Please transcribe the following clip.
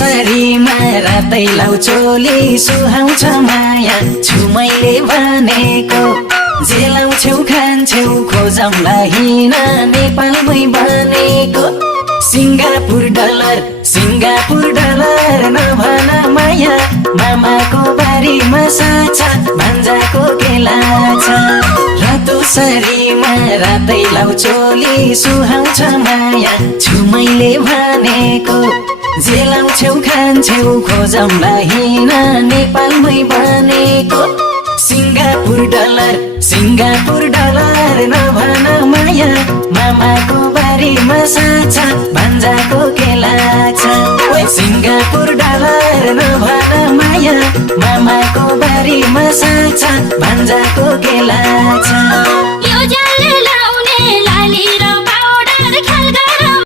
सरीमा रातै लाउ चोली सुहाउँछ माया छु मैले भनेको जे लाउँछौ खान्छौ खोजौँला हिँड नेपालमै बनेको सिङ्गापुर डलर नभन माया मामाको बारीमा साछा भान्जाको केला छ रातो सरीमा रातै लाउ चोली सुहाउँछ माया छु मैले भनेको जे लाउँछौ खान्छौ खोजौँला हिँड नेपालमै बनेको सिङ्गापुर डलर नभन माया मामाको बारीमा साछा भान्जाको केला छ सिङ्गापुर डलर नभन माया मामाको बारीमा साछा भान्जाको केला छ